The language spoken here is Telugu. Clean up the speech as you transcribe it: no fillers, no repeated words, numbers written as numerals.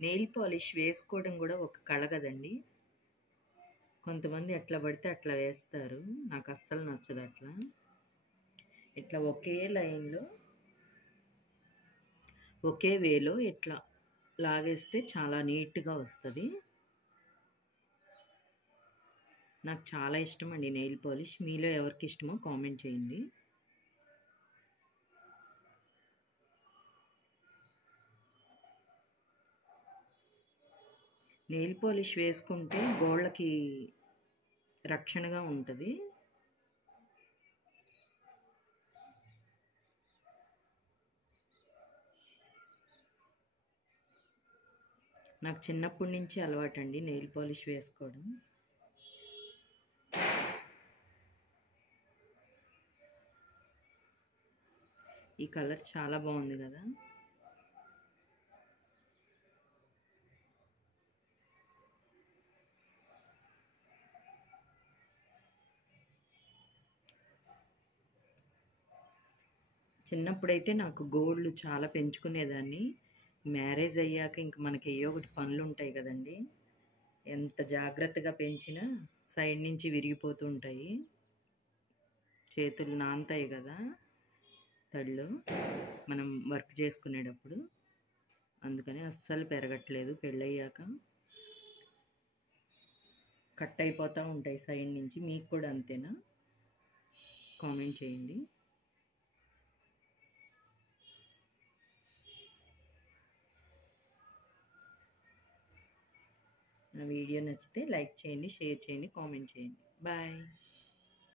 నెయిల్ పాలిష్ వేసుకోవడం కూడా ఒక కళ కదండి. కొంతమంది ఎట్లా పడితే అట్లా వేస్తారు. నాకు అస్సలు నచ్చదు అట్లా. ఇట్లా ఒకే లైన్లో ఒకే వేలో ఇట్లా లాగేస్తే చాలా నీట్గా వస్తుంది. నాకు చాలా ఇష్టం అండి నెయిల్ పాలిష్. మీలో ఎవరికి ఇష్టమో కామెంట్ చేయండి. నెయిల్ పాలిష్ వేసుకుంటే గోళ్ళకి రక్షణగా ఉంటుంది. నాకు చిన్నప్పటి నుంచి అలవాటండి నెయిల్ పాలిష్ వేసుకోవడం. ఈ కలర్ చాలా బాగుంది కదా. చిన్నప్పుడైతే నాకు గోళ్ళు చాలా పెంచుకునేదాన్ని. మ్యారేజ్ అయ్యాక ఇంక మనకి ఏ ఒకటి పనులు ఉంటాయి కదండి. ఎంత జాగ్రత్తగా పెంచినా సైడ్ నుంచి విరిగిపోతూ ఉంటాయి. చేతులు నానతాయి కదా తడిలో మనం వర్క్ చేసుకునేటప్పుడు. అందుకని అస్సలు పెరగట్లేదు. పెళ్ళయ్యాక కట్ అయిపోతూ ఉంటాయి సైడ్ నుంచి. మీకు కూడా అంతేనా? కామెంట్ చేయండి. నా వీడియో నచ్చితే లైక్ చేయండి, షేర్ చేయండి, కామెంట్ చేయండి. బాయ్.